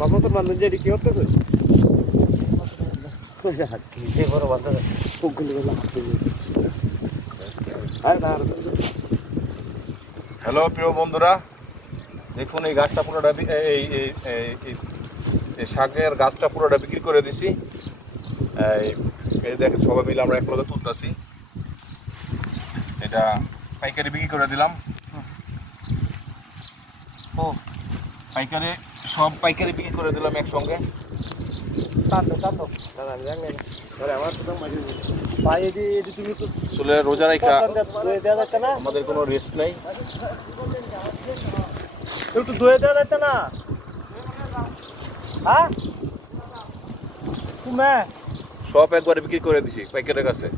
মামা তো মানুষ যেটি কি করতেছে হ্যালো প্রিয় বন্ধুরা, দেখুন এই গাছটা পুরোটা এই শাকের গাছটা পুরোটা বিক্রি করে দিছি। এই দেখেন সবাই মিলে আমরা এক লগে তুলতেছি। এটা পাইকারি বিক্রি করে দিলাম। সব পাইকারি বিক্রি করে দিলাম একসঙ্গে। আসলে রোজা রাখা আমাদের কোনো রেস্ট নাই। একটু ধুয়ে দেওয়া যাচ্ছে না? হ্যাঁ তুমি সব একবারে বিক্রি করে দিছি পাইকারের কাছে।